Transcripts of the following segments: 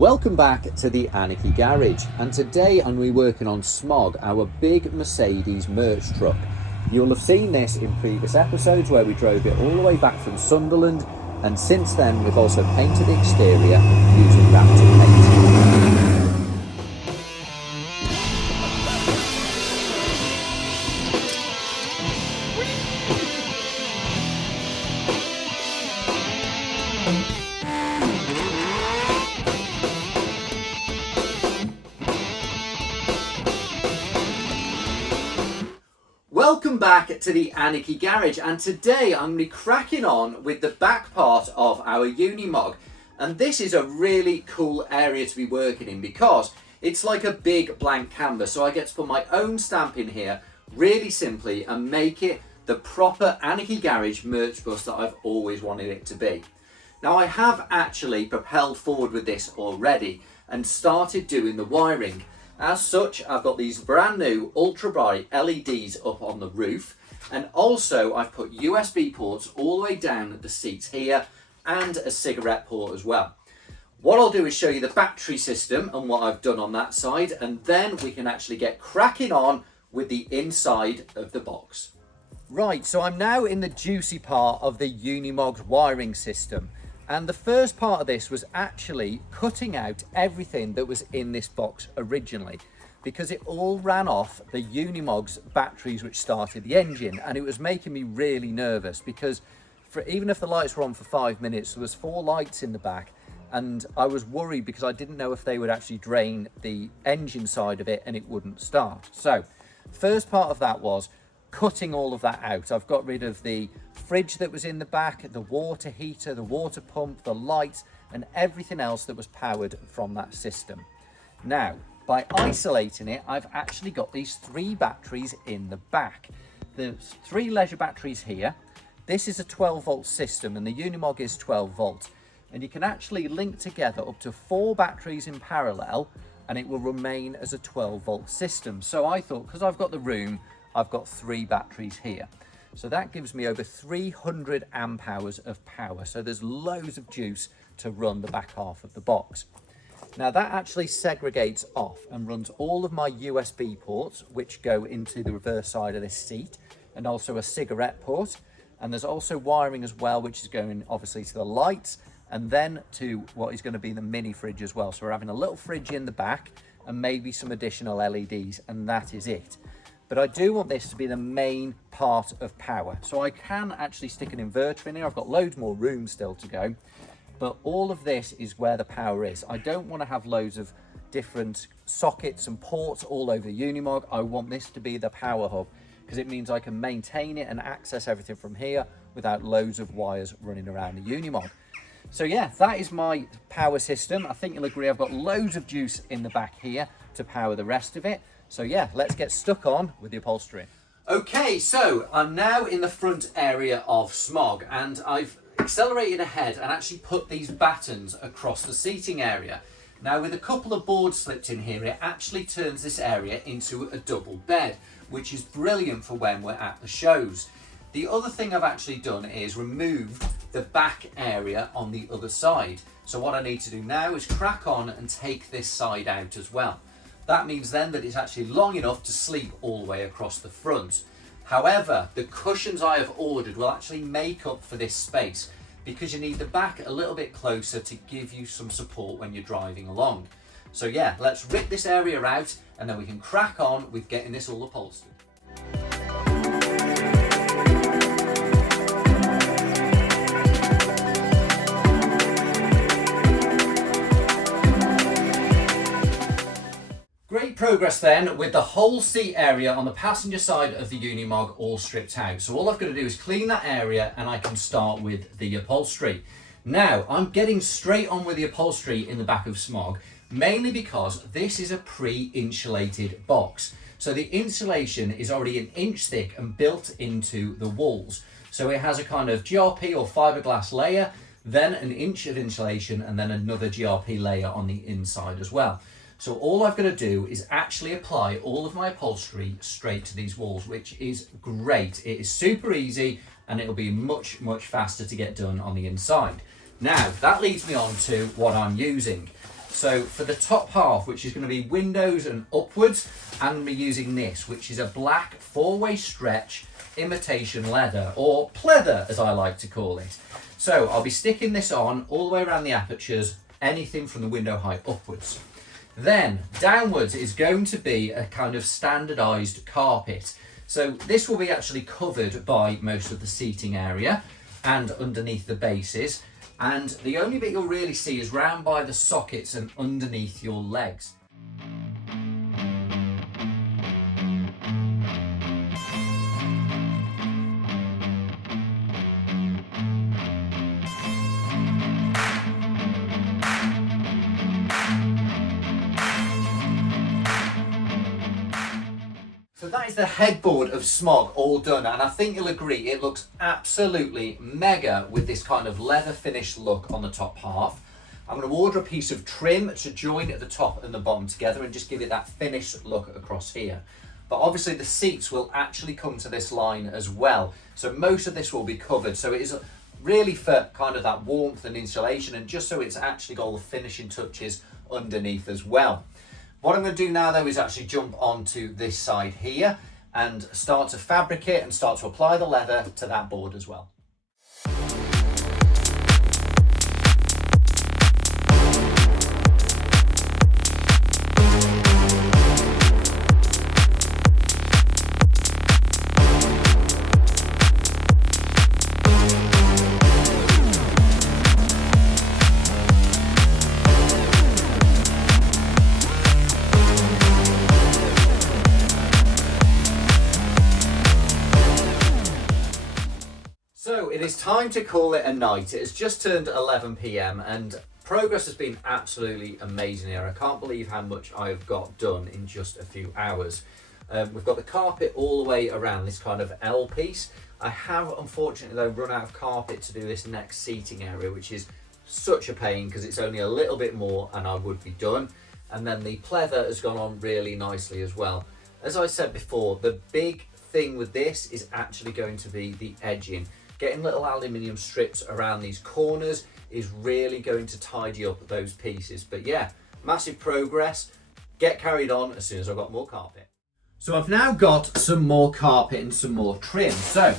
Welcome back to the Anarchy Garage, and today I'm going to be working on Smog, our big Mercedes merch truck. You'll have seen this in previous episodes where we drove it all the way back from Sunderland, and since then we've also painted the exterior using Raptor paint. Welcome back to the Anarchy Garage, and today I'm going to be cracking on with the back part of our Unimog. And this is a really cool area to be working in because it's like a big blank canvas, so I get to put my own stamp in here really simply and make it the proper Anarchy Garage merch bus that I've always wanted it to be. Now I have actually propelled forward with this already and started doing the wiring. As such, I've got these brand new ultra bright LEDs up on the roof, and also I've put USB ports all the way down the seats here and a cigarette port as well. What I'll do is show you the battery system and what I've done on that side, and then we can actually get cracking on with the inside of the box. Right, so I'm now in the juicy part of the Unimog's wiring system. And the first part of this was actually cutting out everything that was in this box originally, because it all ran off the Unimog's batteries which started the engine, and it was making me really nervous because even if the lights were on for 5 minutes, there was 4 lights in the back, and I was worried because I didn't know if they would actually drain the engine side of it and it wouldn't start. So first part of that was cutting all of that out. I've got rid of the fridge that was in the back, the water heater, the water pump, the lights, and everything else that was powered from that system. Now, by isolating it, I've actually got these 3 batteries in the back. There's 3 leisure batteries here. This is a 12-volt system, and the Unimog is 12 volt. And you can actually link together up to 4 batteries in parallel, and it will remain as a 12-volt system. So I thought, because I've got the room, I've got 3 batteries here. So that gives me over 300 amp hours of power. So there's loads of juice to run the back half of the box. Now that actually segregates off and runs all of my USB ports, which go into the reverse side of this seat, and also a cigarette port. And there's also wiring as well, which is going obviously to the lights and then to what is going to be the mini fridge as well. So we're having a little fridge in the back and maybe some additional LEDs, and that is it. But I do want this to be the main part of power. So I can actually stick an inverter in here. I've got loads more room still to go. But all of this is where the power is. I don't want to have loads of different sockets and ports all over the Unimog. I want this to be the power hub because it means I can maintain it and access everything from here without loads of wires running around the Unimog. So yeah, that is my power system. I think you'll agree I've got loads of juice in the back here to power the rest of it. So yeah, let's get stuck on with the upholstery. Okay, so I'm now in the front area of Smog, and I've accelerated ahead and actually put these battens across the seating area. Now with a couple of boards slipped in here, it actually turns this area into a double bed, which is brilliant for when we're at the shows. The other thing I've actually done is removed the back area on the other side. So what I need to do now is crack on and take this side out as well. That means then that it's actually long enough to sleep all the way across the front. However, the cushions I have ordered will actually make up for this space because you need the back a little bit closer to give you some support when you're driving along. So yeah, let's rip this area out and then we can crack on with getting this all upholstered. Great progress then with the whole seat area on the passenger side of the Unimog all stripped out. So all I've got to do is clean that area and I can start with the upholstery. Now I'm getting straight on with the upholstery in the back of Smog, mainly because this is a pre-insulated box. So the insulation is already an inch thick and built into the walls. So it has a kind of GRP or fiberglass layer, then an inch of insulation and then another GRP layer on the inside as well. So all I've got to do is actually apply all of my upholstery straight to these walls, which is great. It is super easy and it'll be much faster to get done on the inside. Now, that leads me on to what I'm using. So for the top half, which is going to be windows and upwards, I'm going to be using this, which is a black 4-way stretch imitation leather, or pleather as I like to call it. So I'll be sticking this on all the way around the apertures, anything from the window height upwards. Then downwards is going to be a kind of standardised carpet. So this will be actually covered by most of the seating area and underneath the bases. And the only bit you'll really see is round by the sockets and underneath your legs. So that is the headboard of Smog all done, and I think you'll agree it looks absolutely mega with this kind of leather finished look on the top half. I'm going to order a piece of trim to join at the top and the bottom together and just give it that finished look across here. But obviously the seats will actually come to this line as well, so most of this will be covered. So it is really for kind of that warmth and insulation, and just so it's actually got all the finishing touches underneath as well. What I'm going to do now though is actually jump onto this side here and start to fabricate and start to apply the leather to that board as well. So it is time to call it a night. It has just turned 11 p.m. and progress has been absolutely amazing here. I can't believe how much I have got done in just a few hours. We've got the carpet all the way around this kind of L piece. I have unfortunately though run out of carpet to do this next seating area, which is such a pain because it's only a little bit more and I would be done. And then the pleather has gone on really nicely as well. As I said before, the big thing with this is actually going to be the edging. Getting little aluminium strips around these corners is really going to tidy up those pieces. But yeah, massive progress. Get carried on as soon as I've got more carpet. So I've now got some more carpet and some more trim. So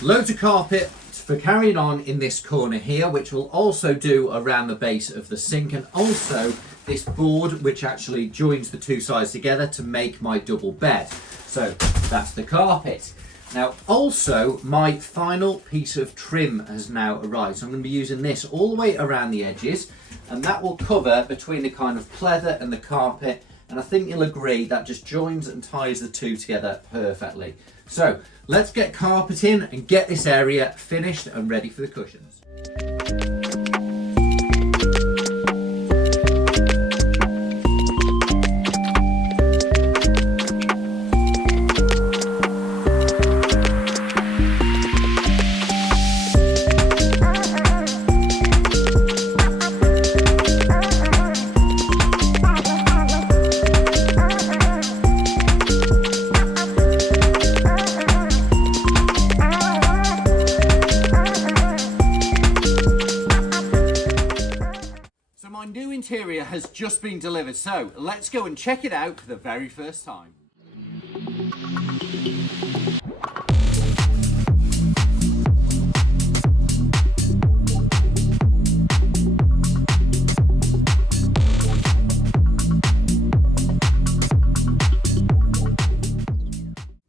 loads of carpet for carrying on in this corner here, which will also do around the base of the sink, and also this board which actually joins the two sides together to make my double bed. So that's the carpet. Now also my final piece of trim has now arrived, so I'm going to be using this all the way around the edges, and that will cover between the kind of pleather and the carpet, and I think you'll agree that just joins and ties the two together perfectly. So let's get carpeting and get this area finished and ready for the cushions. New interior has just been delivered, so let's go and check it out for the very first time.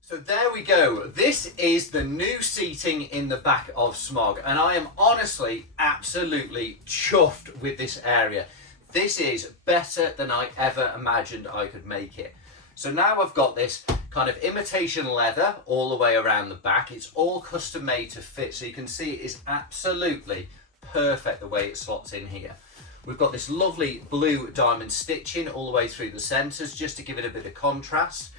So there we go. This is the new seating in the back of Smog, and I am honestly absolutely chuffed with this area. This is better than I ever imagined I could make it. So now I've got this kind of imitation leather all the way around the back. It's all custom made to fit, so you can see it is absolutely perfect the way it slots in here. We've got this lovely blue diamond stitching all the way through the centres just to give it a bit of contrast.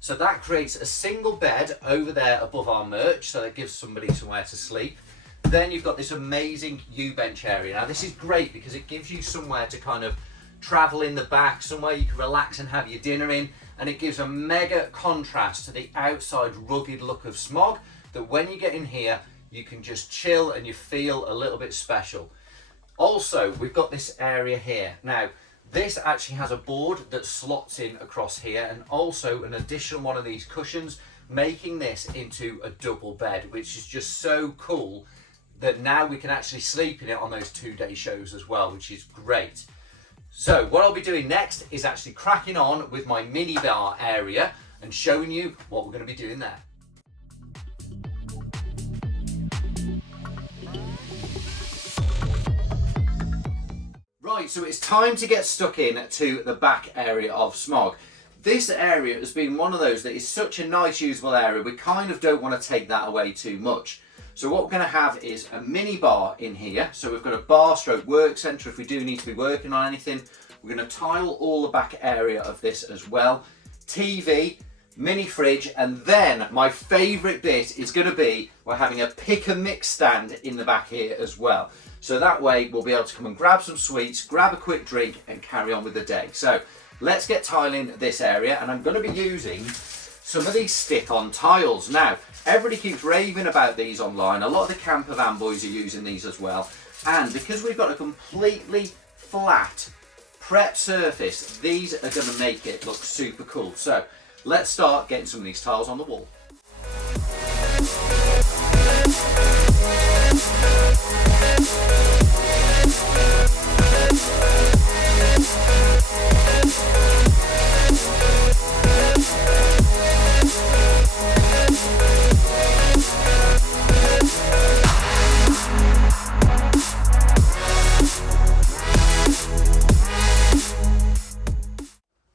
So that creates a single bed over there above our merch, so that gives somebody somewhere to sleep. Then you've got this amazing U-bench area. Now this is great because it gives you somewhere to kind of travel in the back, somewhere you can relax and have your dinner in, and it gives a mega contrast to the outside rugged look of Smog, that when you get in here you can just chill and you feel a little bit special. Also, we've got this area here. Now This actually has a board that slots in across here, and also an additional one of these cushions, making this into a double bed, which is just so cool that now we can actually sleep in it on those 2-day shows as well, which is great. So what I'll be doing next is actually cracking on with my mini bar area and showing you what we're going to be doing there. Right, so it's time to get stuck in to the back area of Smog. This area has been one of those that is such a nice usable area, we kind of don't want to take that away too much. So what we're going to have is a mini bar in here. So we've got a bar stroke work centre if we do need to be working on anything. We're going to tile all the back area of this as well. TV, mini fridge, and then my favourite bit is going to be we're having a pick and mix stand in the back here as well. So that way we'll be able to come and grab some sweets, grab a quick drink and carry on with the day. So let's get tiling this area, and I'm going to be using some of these stick-on tiles. Now, everybody keeps raving about these online. A lot of the camper van boys are using these as well. And because we've got a completely flat prep surface, these are going to make it look super cool. So let's start getting some of these tiles on the wall.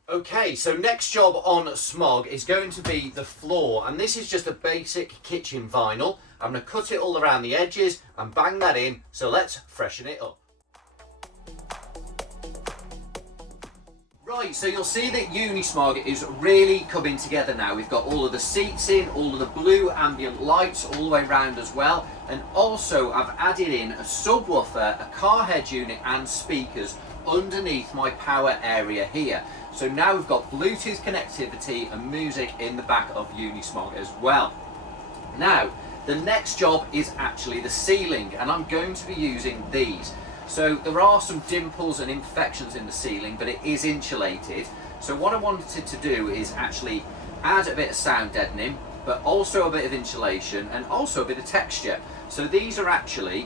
Okay, so next job on Smog is going to be the floor, and this is just a basic kitchen vinyl. I'm going to cut it all around the edges and bang that in, so let's freshen it up. Right, so you'll see that Unismog is really coming together now. We've got all of the seats in, all of the blue ambient lights all the way around as well, and also I've added in a subwoofer, a car head unit and speakers underneath my power area here. So now we've got Bluetooth connectivity and music in the back of Unismog as well. Now, the next job is actually the ceiling, and I'm going to be using these. So there are some dimples and imperfections in the ceiling, but it is insulated. So what I wanted to do is actually add a bit of sound deadening, but also a bit of insulation and also a bit of texture. So these are actually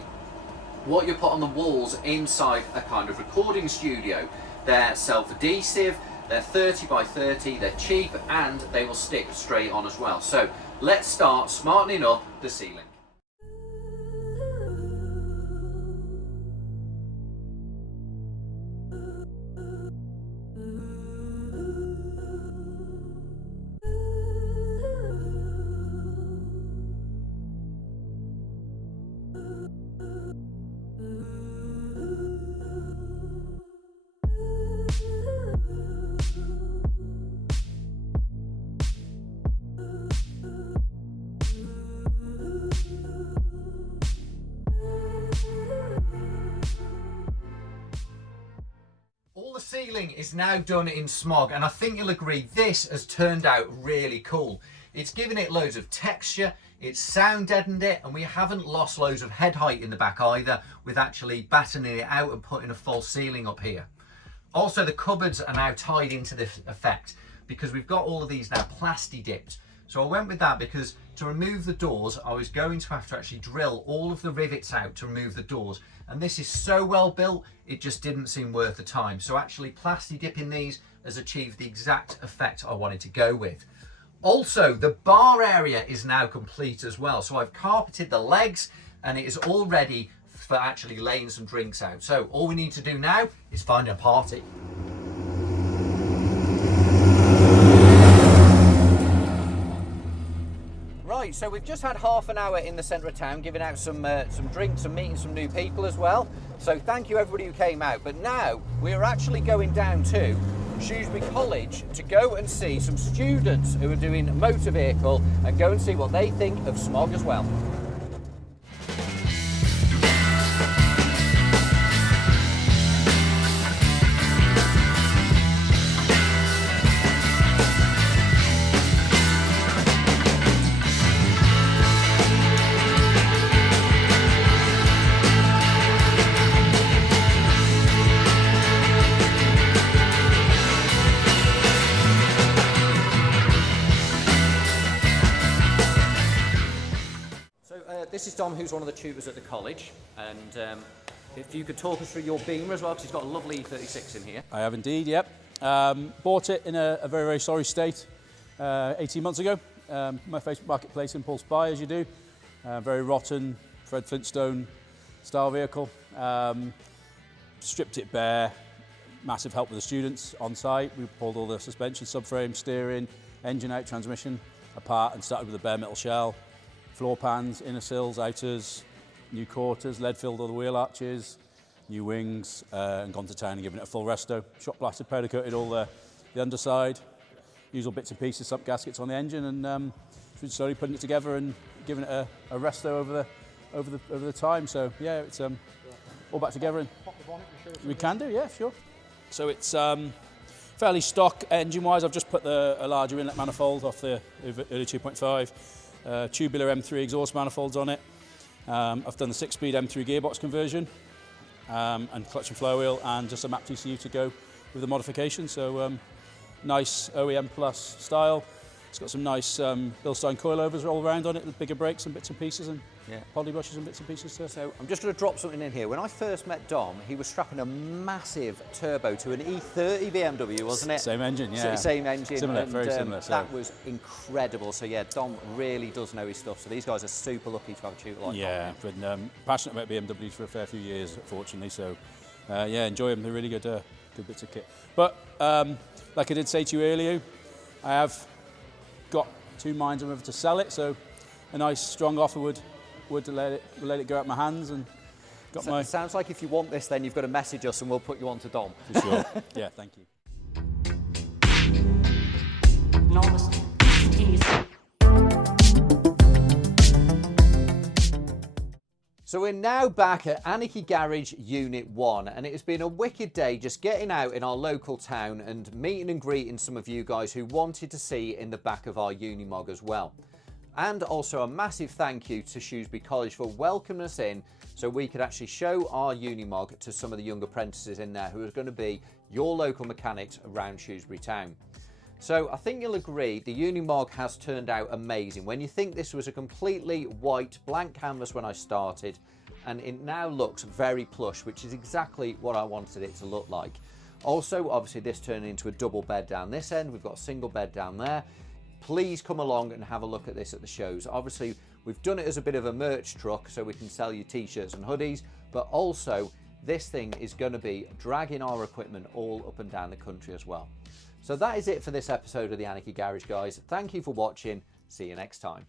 what you put on the walls inside a kind of recording studio. They're self-adhesive, they're 30 by 30, they're cheap, and they will stick straight on as well. So let's start smartening up the ceiling. Ceiling is now done in Smog, and I think you'll agree this has turned out really cool. It's given it loads of texture, it's sound deadened it, and we haven't lost loads of head height in the back either with actually battening it out and putting a false ceiling up here. Also, the cupboards are now tied into this effect because we've got all of these now plasti dipped. So I went with that because to remove the doors, I was going to have to actually drill all of the rivets out to remove the doors. And this is so well built, it just didn't seem worth the time. So actually plasti dipping these has achieved the exact effect I wanted to go with. Also, the bar area is now complete as well. So I've carpeted the legs and it is all ready for actually laying some drinks out. So all we need to do now is find a party. Right, so we've just had half an hour in the centre of town giving out some drinks and meeting some new people as well. So thank you everybody who came out. But now we're actually going down to Shrewsbury College to go and see some students who are doing motor vehicle and go and see what they think of Smog as well. this is Dom, who's one of the tutors at the college, and if you could talk us through your Beamer as well, because he's got a lovely E36 in here. I have indeed, yep. Bought it in a very, very sorry state 18 months ago. My Facebook Marketplace, impulse buy, as you do. Very rotten, Fred Flintstone style vehicle. Stripped it bare, massive help with the students on site. We pulled all the suspension, subframe, steering, engine out, transmission apart, and started with a bare metal shell. Floor pans, inner sills, outers, new quarters, lead filled all the wheel arches, new wings, and gone to town and given it a full resto. Shot blasted, powder coated all the underside, usual bits and pieces, sump gaskets on the engine, and slowly putting it together and giving it a resto over the time. So yeah, it's all back together. And we can do, yeah, sure. So it's fairly stock engine-wise. I've just put a larger inlet manifold off the early 2.5, tubular M3 exhaust manifolds on it. I've done the 6-speed M3 gearbox conversion, and clutch and flywheel, and just a MAP TCU to go with the modification. So nice OEM plus style. It's got some nice Bilstein coilovers all around on it, with bigger brakes and bits and pieces, and poly brushes and bits and pieces too. So I'm just going to drop something in here. When I first met Dom, he was strapping a massive turbo to an E30 BMW, wasn't it? Same engine, yeah. Same engine. Similar, very similar. So. That was incredible. So yeah, Dom really does know his stuff. So these guys are super lucky to have a tutor like Yeah, I've been passionate about BMWs for a fair few years, fortunately. So yeah, enjoy them. They're really good bits of kit. But like I did say to you earlier, I have got two minds on whether to sell it. So a nice strong offer would let it go out my hands, and got so my. It sounds like if you want this, then you've got to message us and we'll put you on to Dom. For sure. Yeah, thank you. So we're now back at Anarchy Garage Unit 1, and it has been a wicked day just getting out in our local town and meeting and greeting some of you guys who wanted to see in the back of our Unimog as well. And also a massive thank you to Shrewsbury College for welcoming us in so we could actually show our Unimog to some of the young apprentices in there who are going to be your local mechanics around Shrewsbury town. So I think you'll agree the Unimog has turned out amazing. When you think this was a completely white blank canvas when I started, and it now looks very plush, which is exactly what I wanted it to look like. Also, obviously this turned into a double bed down this end. We've got a single bed down there. Please come along and have a look at this at the shows. Obviously, we've done it as a bit of a merch truck so we can sell you t-shirts and hoodies, but also this thing is going to be dragging our equipment all up and down the country as well. So that is it for this episode of the Anarchy Garage, guys. Thank you for watching. See you next time.